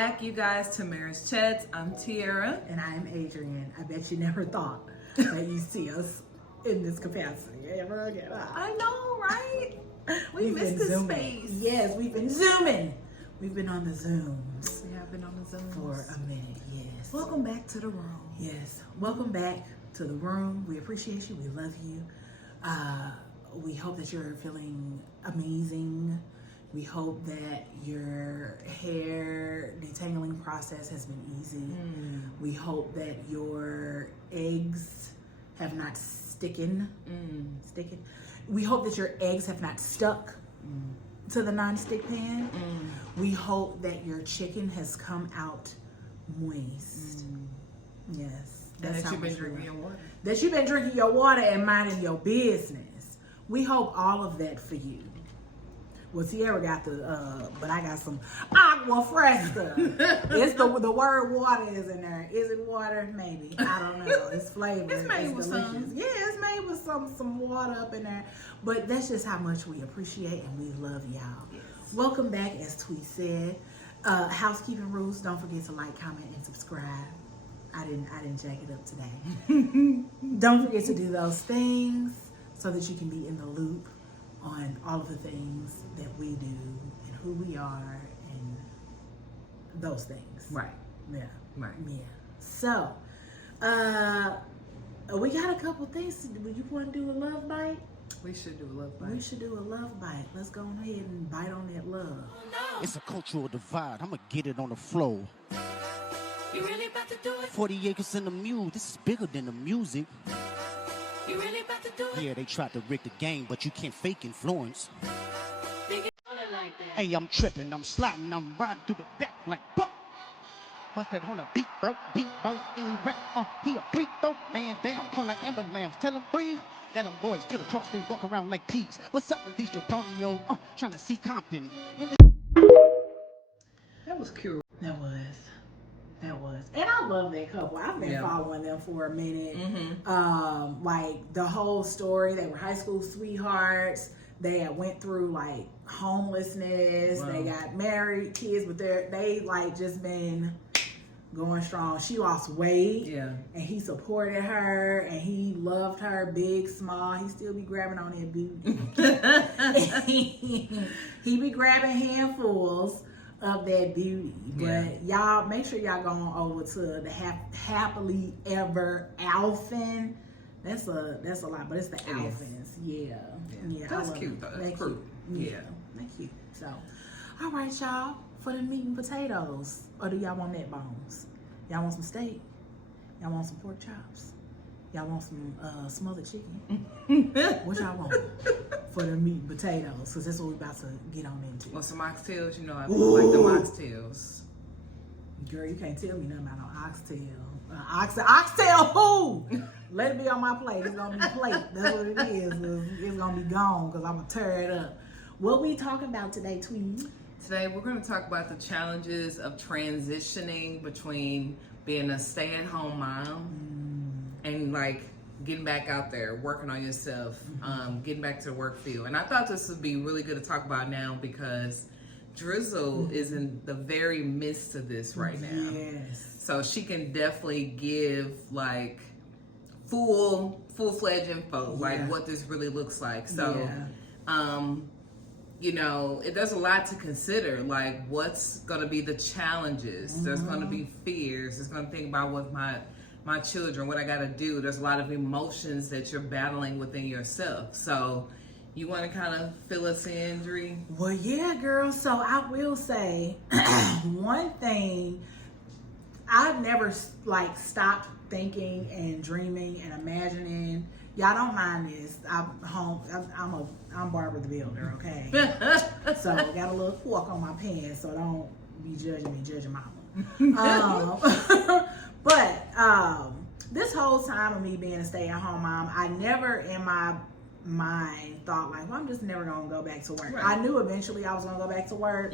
back, you guys, to Marriage Chats. I'm Tiara. And I am Adrian. I bet you never thought that you see us in this capacity ever again. I know, right? We missed this zooming. space. Yes, we've been zooming. We've been on the Zooms. We have been on the Zooms. For a minute, yes. Welcome back to the room. Yes, welcome back to the room. We appreciate you. We love you. We hope that you're feeling amazing. We hope that your hair detangling process has been easy. We hope that your eggs have not sticking. We hope that your eggs have not stuck to the non-stick pan. We hope that your chicken has come out moist. Yes. That's that you've been drinking your water. That you've been drinking your water and minding your business. We hope all of that for you. Well, Sierra got but I got some aqua fresca. It's the word water is in there. Is it water? Maybe. I don't know. It's flavored. It's made with some. Yeah, it's made with some water up in there. But that's just how much we appreciate and we love y'all. Yes. Welcome back, as Tweet said. Housekeeping rules. Don't forget to like, comment, and subscribe. I didn't jack it up today. Don't forget to do those things so that you can be in the loop on all of the things that we do and who we are and those things. Right. Yeah. Right. Yeah. So, we got a couple things. Would you want to do a love bite? We should do a love bite. We should do a love bite. Let's go ahead and bite on that love. It's a cultural divide. I'ma get it on the floor. You really about to do it? 40 acres in the mule. This is bigger than the music. You really about to do it? Yeah, they tried to rig the game, but you can't fake influence. Think it like that. Hey, I'm tripping, I'm sliding, I'm riding through the back like fuck. What's that on a beat, bro? Beat, bro, rap, he a freak, though, man, damn, I'm like ambulance, tell him breathe. Then them boys get across, they walk around like peas. What's up with these Antonio? Trying to see Compton. That was cute. That was. And I love that couple. I've been following them for a minute. Like the whole story, they were high school sweethearts. They had went through like homelessness. Wow. They got married, kids, but they like just been going strong. She lost weight. Yeah. And he supported her and he loved her, big, small. He still be grabbing on that booty. He be grabbing handfuls of that beauty. But y'all make sure y'all going over to the happily ever Alphin. That's a lot, but it's the Alphins. Yeah. That's cute though. That's cute. Yeah, they're cute. So, all right, y'all, for the meat and potatoes, or do y'all want neck bones? Y'all want some steak? Y'all want some pork chops? Y'all want some smothered chicken? What y'all want for the meat and potatoes? Because that's what we're about to get on into. Well, some oxtails, you know, I like the oxtails. Girl, you can't tell me nothing about no oxtail. Oxtail food! Let it be on my plate. It's going to be a plate. That's what it is. It's going to be gone because I'm going to tear it up. What we talking about today, Tweety? Today, we're going to talk about the challenges of transitioning between being a stay-at-home mom and like getting back out there, working on yourself, getting back to the work field. And I thought this would be really good to talk about now because Drizzle is in the very midst of this right now. Yes. So she can definitely give like full-fledged info, like what this really looks like. So, you know, there's a lot to consider, like what's going to be the challenges. There's going to be fears. There's going to think about what my children, what I got to do. There's a lot of emotions that you're battling within yourself. So you want to kind of fill us in, Dree? Well, yeah, girl. So I will say one thing. I've never like stopped thinking and dreaming and imagining. Y'all don't mind this. I'm Barbara the Builder, okay? So I got a little fork on my pants, so don't be judging me, judging mama. But this whole time of me being a stay-at-home mom, I never in my mind thought like, well, I'm just never gonna go back to work. Right. I knew eventually I was gonna go back to work,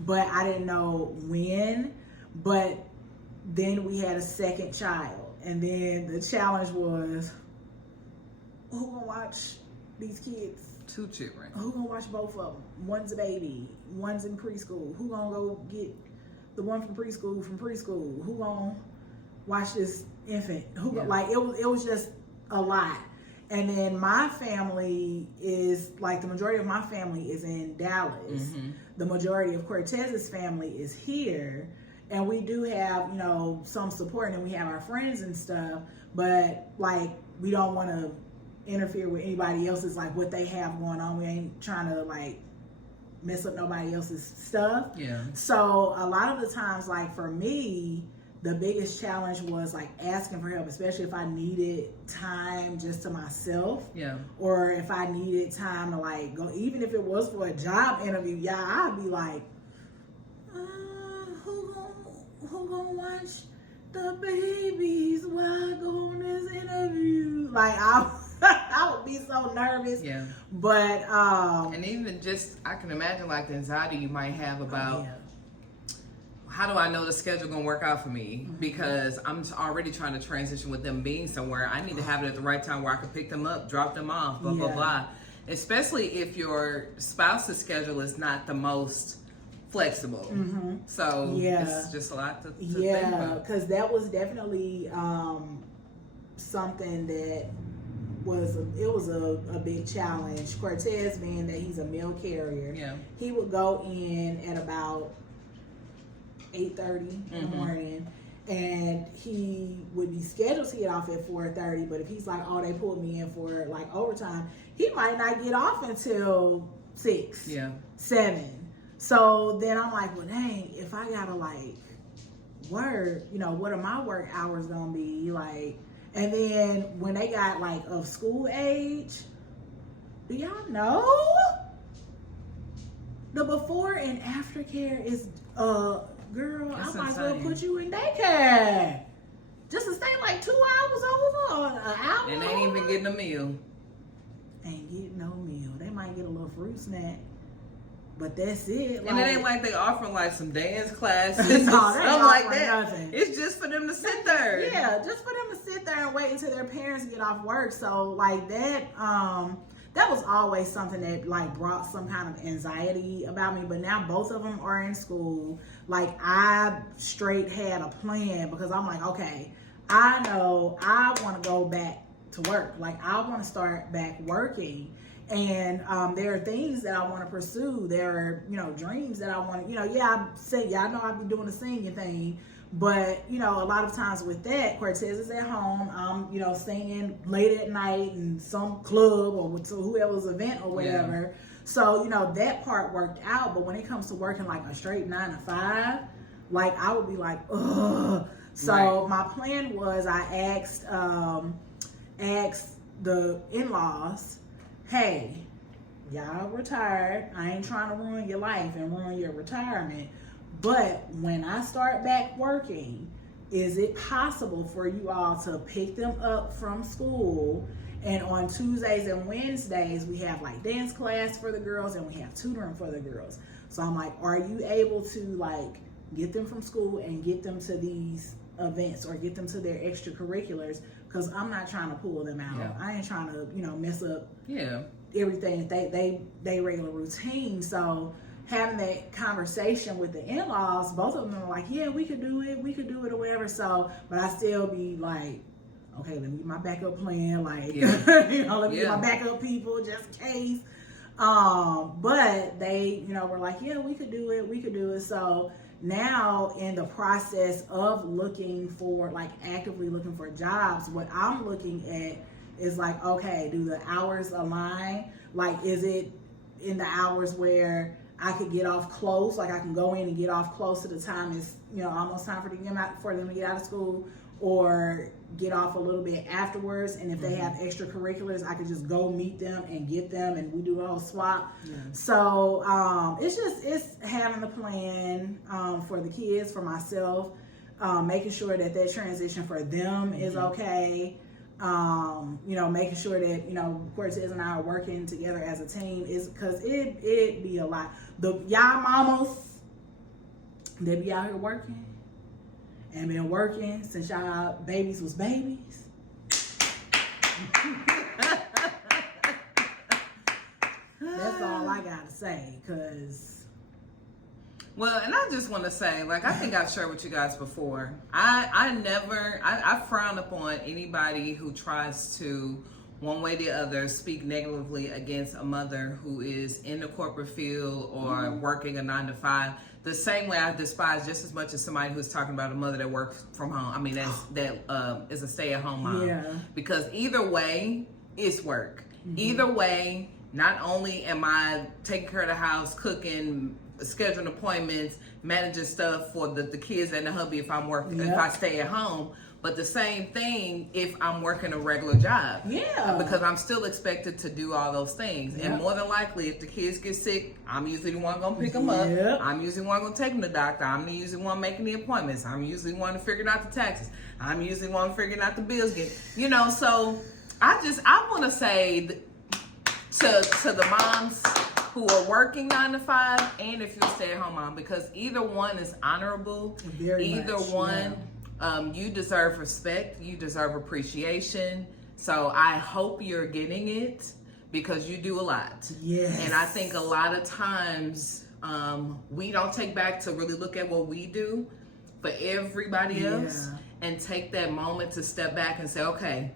but I didn't know when. But then we had a second child, and then the challenge was, who gonna watch these kids? 2 children. Who gonna watch both of them? One's a baby, one's in preschool. Who gonna go get the one from preschool? Who gonna watch this infant? Yeah. Like it was just a lot. And then my family is like, the majority of my family is in Dallas. Mm-hmm. The majority of Cortez's family is here. And we do have, some support, and we have our friends and stuff, but like, we don't want to interfere with anybody else's, like what they have going on. We ain't trying to like mess up nobody else's stuff. Yeah. So a lot of the times, like for me, the biggest challenge was like asking for help, especially if I needed time just to myself. Yeah. Or if I needed time to like go, even if it was for a job interview, I'd be like, who gonna watch the babies while I go on this interview? Like I would be so nervous. Yeah. But and even just, I can imagine like the anxiety you might have about, yeah. how do I know the schedule gonna work out for me? Because I'm already trying to transition with them being somewhere. I need to have it at the right time where I can pick them up, drop them off, blah, blah, Yeah. blah. Especially if your spouse's schedule is not the most flexible. So it's just a lot to think about. Because that was definitely something that was a big challenge. Cortez, being that he's a mail carrier, Yeah. he would go in at about 8:30 in the morning, and he would be scheduled to get off at 4:30. But if he's like, oh, they pulled me in for like overtime, he might not get off until 6, 7. So then I'm like, well, dang, if I gotta like work, what are my work hours gonna be like? And then when they got like of school age, do y'all know the before and after care is girl, That's I might as well insane. put you in daycare just to stay like 2 hours over or an hour. And they ain't even over. getting a meal. Ain't getting no meal. They might get a little fruit snack, but that's it. And it ain't like they offering like some dance classes or No, they ain't something like offering that. nothing. It's just for them to sit there. Yeah, just for them to sit there and wait until their parents get off work. So like that, that was always something that like brought some kind of anxiety about me. But now both of them are in school. Like I straight had a plan, because I'm like, okay, I know I want to go back to work. Like I want to start back working. And there are things that I want to pursue. There are, dreams that I want to, I say, I know I'll be doing the singing thing. But, a lot of times with that, Cortez is at home, singing late at night in some club or with whoever's event or whatever. Yeah. So, that part worked out. But when it comes to working like a straight 9 to 5, like I would be like, ugh. So my plan was, I asked the in-laws, hey, y'all retired. I ain't trying to ruin your life and ruin your retirement. But when I start back working, is it possible for you all to pick them up from school? And on Tuesdays and Wednesdays, we have like dance class for the girls and we have tutoring for the girls. So I'm like, are you able to like get them from school and get them to these events or get them to their extracurriculars? Because I'm not trying to pull them out. Yeah. I ain't trying to, mess up everything, they regular routine. So having that conversation with the in-laws, both of them are like, yeah, we could do it or whatever. So, but I still be like, okay, let me get my backup plan, like, let me get my backup people just in case. But they, were like, yeah, we could do it. So now in the process of actively looking for jobs, what I'm looking at is like, okay, do the hours align? Like, is it in the hours where I could get off close, like I can go in and get off close to the time it's, almost time for them to get out of school, or get off a little bit afterwards. And if they have extracurriculars, I could just go meet them and get them and we do a whole swap. Yeah. So it's having the plan for the kids, for myself, making sure that transition for them is okay. Making sure that, Cortez and I are working together as a team, is because it be a lot. Y'all mamas, they be out here working and been working since y'all babies was babies. That's all I gotta say, because Well, and I just want to say, like, I think I've shared with you guys before. I frown upon anybody who tries to, one way or the other, speak negatively against a mother who is in the corporate field or working a 9 to 5. The same way I despise just as much as somebody who's talking about a mother that works from home. I mean, that is a stay-at-home mom. Yeah. Because either way, it's work. Either way, not only am I taking care of the house, cooking, scheduling appointments, managing stuff for the kids and the hubby if I'm working, if I stay at home, but the same thing if I'm working a regular job. Yeah. Because I'm still expected to do all those things. And more than likely, if the kids get sick, I'm usually the one going to pick them up. I'm usually the one going to take them to the doctor. I'm usually the one making the appointments. I'm usually the one figuring out the taxes. I'm usually the one figuring out the bills. So I want to say to the moms who are working 9 to 5, and if you're a stay-at-home mom, because either one is honorable. Either one, you deserve respect, you deserve appreciation. So I hope you're getting it because you do a lot. Yes. And I think a lot of times we don't take back to really look at what we do for everybody else and take that moment to step back and say, okay,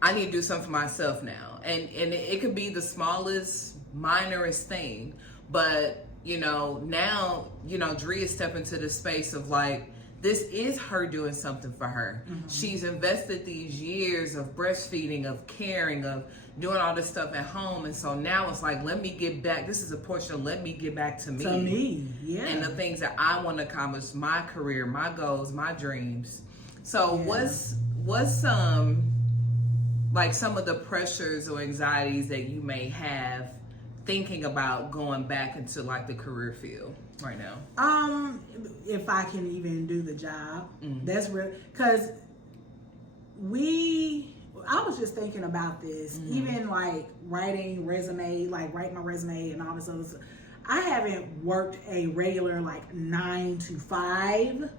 I need to do something for myself now. And it could be the smallest, minorest thing. But, now, Drea is stepping into the space of like, this is her doing something for her. She's invested these years of breastfeeding, of caring, of doing all this stuff at home. And so now it's like, let me get back. This is a portion of let me get back to me. To me, yeah. And the things that I want to accomplish, my career, my goals, my dreams. So what's like some of the pressures or anxieties that you may have thinking about going back into like the career field right now? If I can even do the job, that's real. Because I was just thinking about this, even like writing my resume and all this other stuff. I haven't worked a regular like 9 to 5,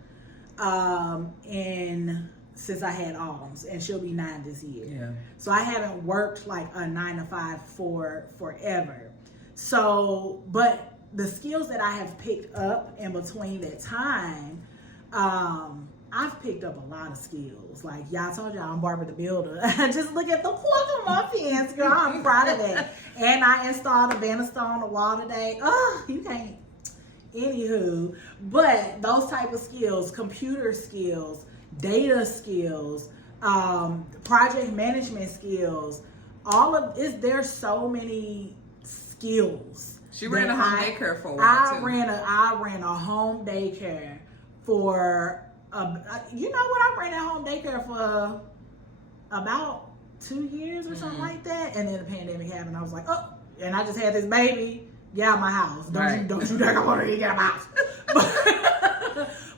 since I had Alms, and she'll be 9 this year. Yeah. So I haven't worked like a 9 to 5 for forever. So, but the skills that I have picked up in between that time, I've picked up a lot of skills. Like y'all told y'all, I'm Barbara the Builder. Just look at the plug on my pants, girl. I'm proud of that. And I installed a banister on the wall today. Oh, you can't. Anywho, but those type of skills, computer skills, data skills, project management skills, there's so many skills. She ran a home daycare for a while too. I ran a home daycare for I ran a home daycare for about 2 years or something like that, and then the pandemic happened. I was like, oh, and I just had this baby. Get out of my house. Don't you think I want to get out of my house?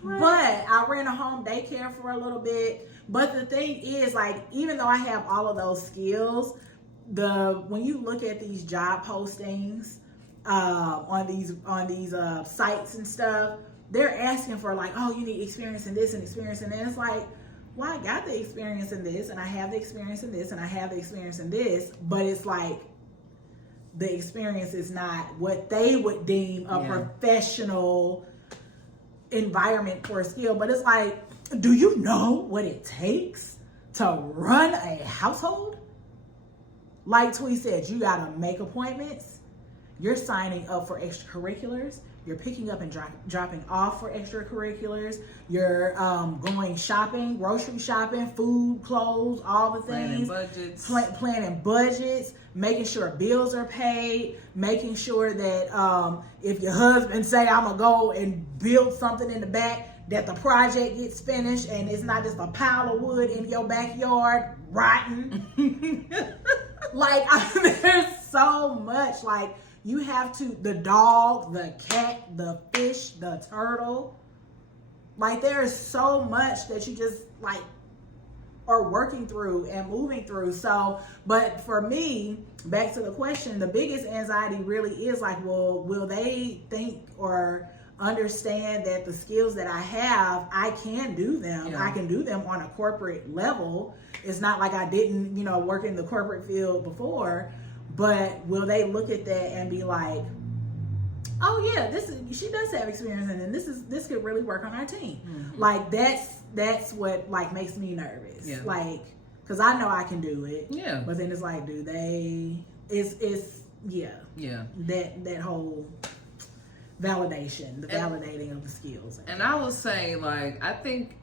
But I ran a home daycare for a little bit. But the thing is, like, even though I have all of those skills, when you look at these job postings on these sites and stuff, they're asking for like, oh, you need experience in this and experience in that. It's like, well, I got the experience in this, and I have the experience in this, and I have the experience in this, but it's like the experience is not what they would deem a professional environment for a skill. But it's like, do you know what it takes to run a household? Like Twee said, you gotta make appointments. You're signing up for extracurriculars. You're picking up and dropping off for extracurriculars. You're going shopping, grocery shopping, food, clothes, all the things. Planning budgets, making sure bills are paid, making sure that if your husband say, I'm going to go and build something in the back, that the project gets finished and it's not just a pile of wood in your backyard rotten. Like, there's so much. Like, you have to, the dog, the cat, the fish, the turtle. Like, there is so much that you just, like, are working through and moving through. So, but for me, back to the question, the biggest anxiety really is like, well, will they think or understand that the skills that I have, I can do them. I can do them on a corporate level. It's not like I didn't, work in the corporate field before. But will they look at that and be like, oh yeah, she does have experience in it. This could really work on our team. Like that's what like makes me nervous. Yeah. Like, cause I know I can do it. Yeah. But then it's like, do they? It's yeah. Yeah. That whole validation, validating of the skills. And I will say, like, I think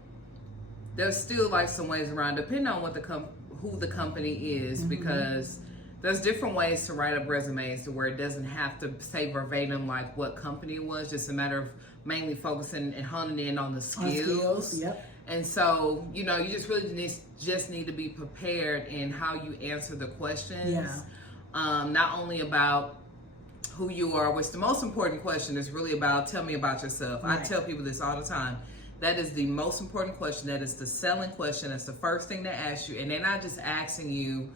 there's still like some ways around, depending on what who the company is, because there's different ways to write up resumes to where it doesn't have to say verbatim like what company it was, just a matter of mainly focusing and honing in on the skills. Yep. And so, you know, you just really need to be prepared in how you answer the questions. Yeah. Not only about who you are, which the most important question is really about, tell me about yourself. Right. I tell people this all the time. That is the most important question. That is the selling question. That's the first thing they ask you. And they're not just asking you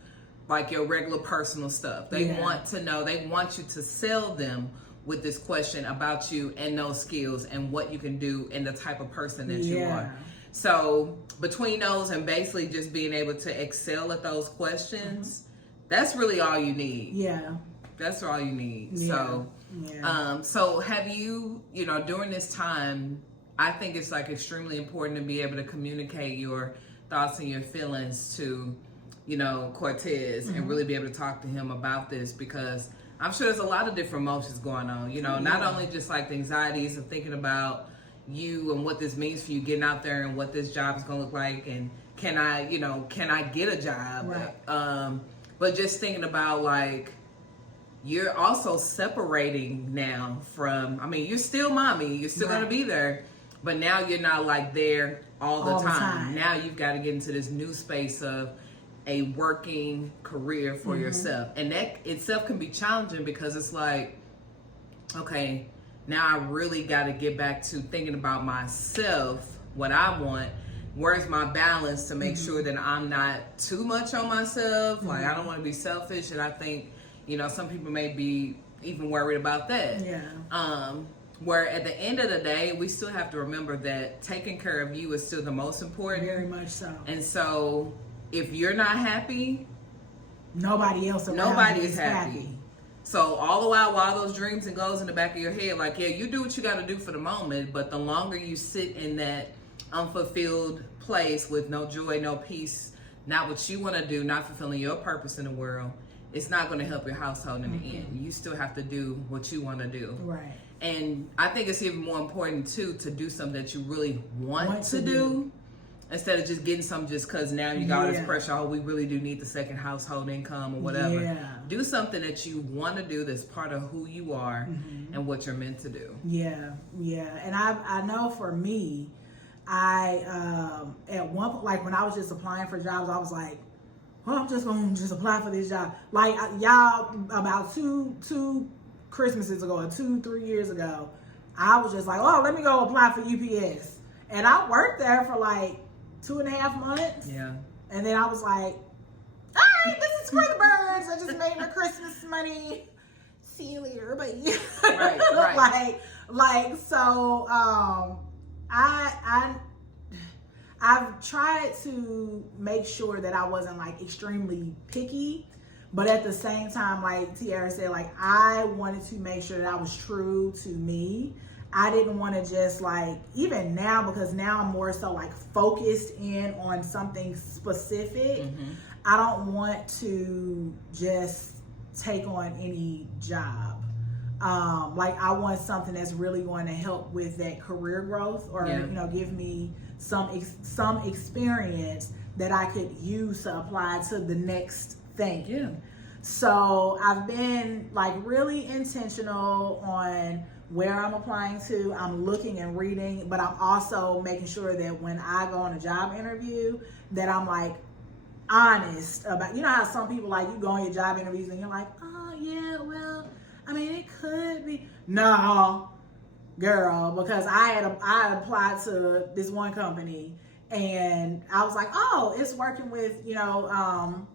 like your regular personal stuff. They want to know, they want you to sell them with this question about you and those skills and what you can do and the type of person that you are. So between those and basically just being able to excel at those questions, that's really all you need. Yeah. That's all you need. Yeah. So have you, you know, during this time, I think it's like extremely important to be able to communicate your thoughts and your feelings to, you know, Cortez and really be able to talk to him about this, because I'm sure there's a lot of different emotions going on, you know, not only just like the anxieties of thinking about you and what this means for you getting out there and what this job is going to look like and can I get a job? Right. But just thinking about like, you're also separating now from, I mean, you're still mommy, you're still going to be there, but now you're not like there all the time. Now you've got to get into this new space of a working career for yourself. And that itself can be challenging because it's like, okay, now I really got to get back to thinking about myself, what I want. Where's my balance to make sure that I'm not too much on myself? Like, I don't want to be selfish. And I think, you know, some people may be even worried about that. Yeah. Where at the end of the day, we still have to remember that taking care of you is still the most important. Very much so. And so if you're not happy, nobody else around you is happy. So all the while those dreams and goals in the back of your head, like, yeah, you do what you got to do for the moment, but the longer you sit in that unfulfilled place with no joy, no peace, not what you want to do, not fulfilling your purpose in the world, it's not going to help your household in the end. You still have to do what you want to do. Right. And I think it's even more important too to do something that you really want to do instead of just getting something just because now you got all this pressure. Oh, we really do need the second household income or whatever. Yeah. Do something that you want to do that's part of who you are and what you're meant to do. Yeah, yeah. And I know for me, I at one point, like when I was just applying for jobs, I was like, well, I'm just gonna apply for this job. Like y'all, about two Christmases ago or 2-3 years ago, I was just like, oh, let me go apply for UPS. And I worked there for like 2.5 months. Yeah. And then I was like, all right, this is for the birds. I just made my Christmas money. See you later, bye. Right. like so I've tried to make sure that I wasn't like extremely picky, but at the same time, like Tiara said, like I wanted to make sure that I was true to me. I didn't want to just like, even now, because now I'm more so like focused in on something specific. I don't want to just take on any job. Like I want something that's really going to help with that career growth, or you know, give me some experience that I could use to apply to the next thing. Yeah. So I've been like really intentional on where I'm applying to. I'm looking and reading, but I'm also making sure that when I go on a job interview that I'm like honest about, you know how some people like you go on your job interviews and you're like, oh yeah, well, I mean it could be. No, girl, because I applied to this one company and I was like, oh, it's working with, you know,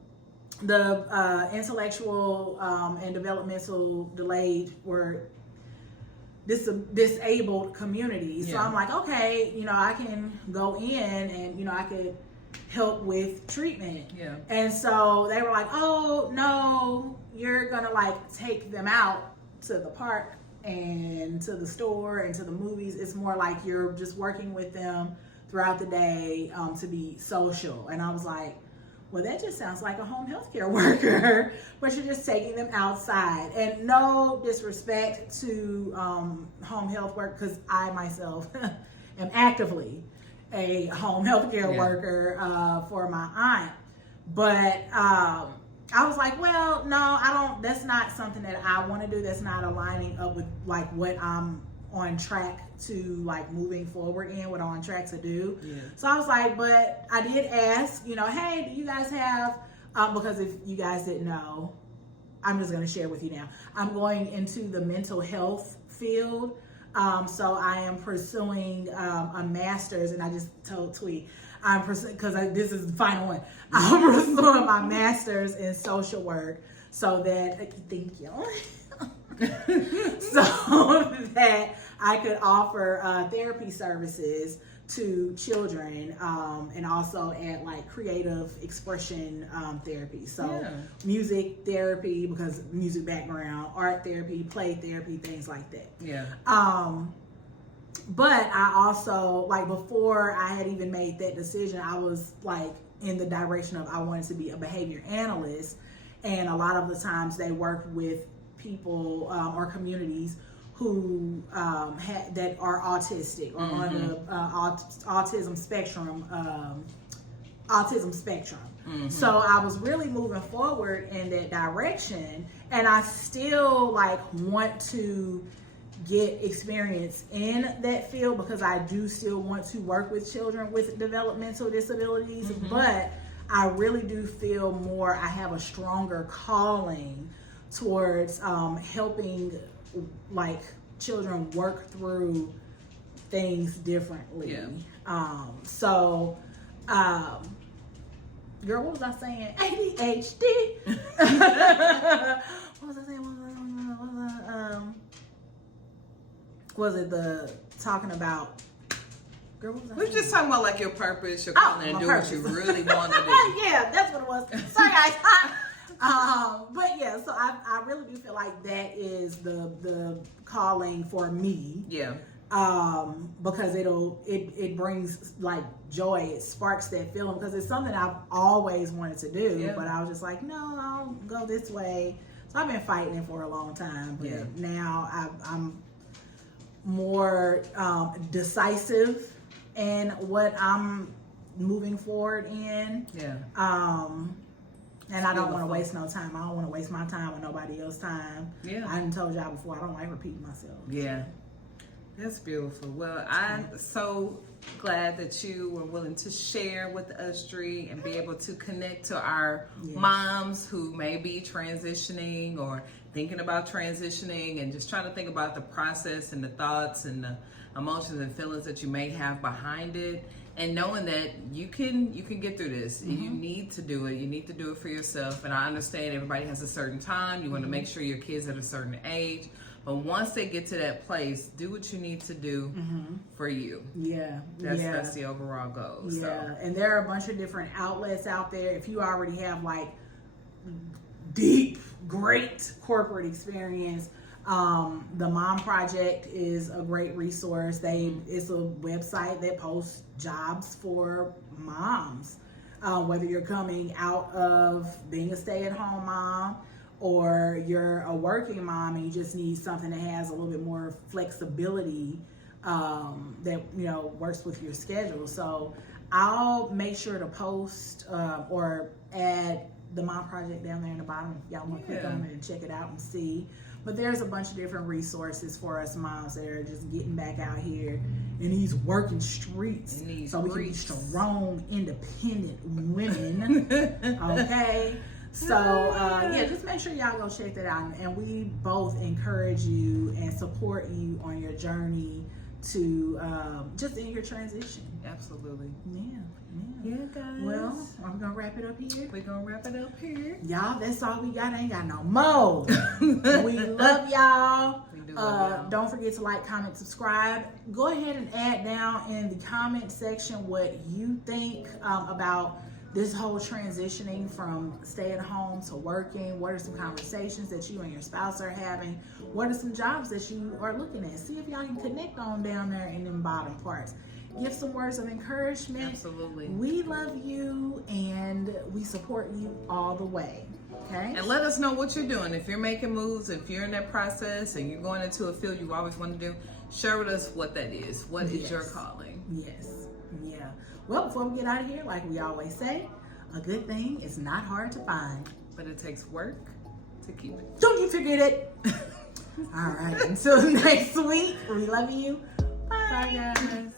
the intellectual and developmental delayed or disabled community. So I'm like, okay, you know, I can go in and, you know, I could help with treatment. Yeah. And so they were like, oh no, you're gonna like take them out to the park and to the store and to the movies. It's more like you're just working with them throughout the day to be social. And I was like, well, that just sounds like a home health care worker, but you're just taking them outside. And no disrespect to home health work, because I myself am actively a home health care worker for my aunt. But I was like, well, no, I don't, that's not something that I want to do. That's not aligning up with like what I'm on track to like moving forward in, what I'm on track to do. Yeah. So I was like, but I did ask, you know, hey, do you guys have, because if you guys didn't know, I'm just going to share with you now. I'm going into the mental health field. So I am pursuing a master's, and I just told Tweet, because this is the final one. I'm pursuing my master's in social work so that, thank you, so that I could offer therapy services to children, and also add like creative expression therapy. So music therapy, because music background, art therapy, play therapy, things like that. Yeah. But I also, like, before I had even made that decision, I was like in the direction of I wanted to be a behavior analyst, and a lot of the times they work with people or communities who that are autistic or on the autism spectrum. So I was really moving forward in that direction, and I still like want to get experience in that field, because I do still want to work with children with developmental disabilities. But I really do feel more, I have a stronger calling towards helping like children work through things differently. Girl, what was I saying? ADHD. What was I saying? Was it the talking about? Girl, what was I saying? We're just talking about like your purpose, your calling, and do what you really want to do. Yeah, that's what it was. Sorry, guys. But yeah, so I really do feel like that is the calling for me. Yeah. Because it brings like joy, it sparks that feeling, because it's something I've always wanted to do, but I was just like, no, I'll go this way. So I've been fighting it for a long time, but now I'm more decisive in what I'm moving forward in. And I don't want to waste no time. I don't want to waste my time with nobody else's time. I done told y'all before, I don't like repeating myself. That's beautiful. Well, I'm so glad that you were willing to share with us, Dree, and be able to connect to our moms who may be transitioning or thinking about transitioning, and just trying to think about the process and the thoughts and the emotions and feelings that you may have behind it, and knowing that you can get through this. You need to do it. You need to do it for yourself. And I understand everybody has a certain time. You want to make sure your kids at a certain age. But once they get to that place, do what you need to do for you. That's the overall goal. And there are a bunch of different outlets out there. If you already have like deep, great corporate experience, the Mom Project is a great resource. It's a website that posts jobs for moms, whether you're coming out of being a stay-at-home mom, or you're a working mom and you just need something that has a little bit more flexibility, that works with your schedule. So I'll make sure to post or add the Mom Project down there in the bottom if y'all want to click on it and check it out and see. But there's a bunch of different resources for us moms that are just getting back out here in these working streets, so we can be strong, independent women. Okay. So just make sure y'all go check that out, and we both encourage you and support you on your journey to just in your transition. Absolutely. Yeah, guys. Well, are we gonna wrap it up here? We're gonna wrap it up here. Y'all, that's all we got. I ain't got no more. We love y'all. We do love y'all. Don't forget to like, comment, subscribe. Go ahead and add down in the comment section what you think about this whole transitioning from stay at home to working. What are some conversations that you and your spouse are having? What are some jobs that you are looking at? See if y'all can connect on down there in them bottom parts. Give some words of encouragement. Absolutely. We love you and we support you all the way. Okay? And let us know what you're doing. If you're making moves, if you're in that process and you're going into a field you always want to do, share with us what that is. What is your calling? Yes. Yeah. Well, before we get out of here, like we always say, a good thing is not hard to find. But it takes work to keep it. Don't you forget it. All right. Until next week, we love you. Bye. Bye, guys.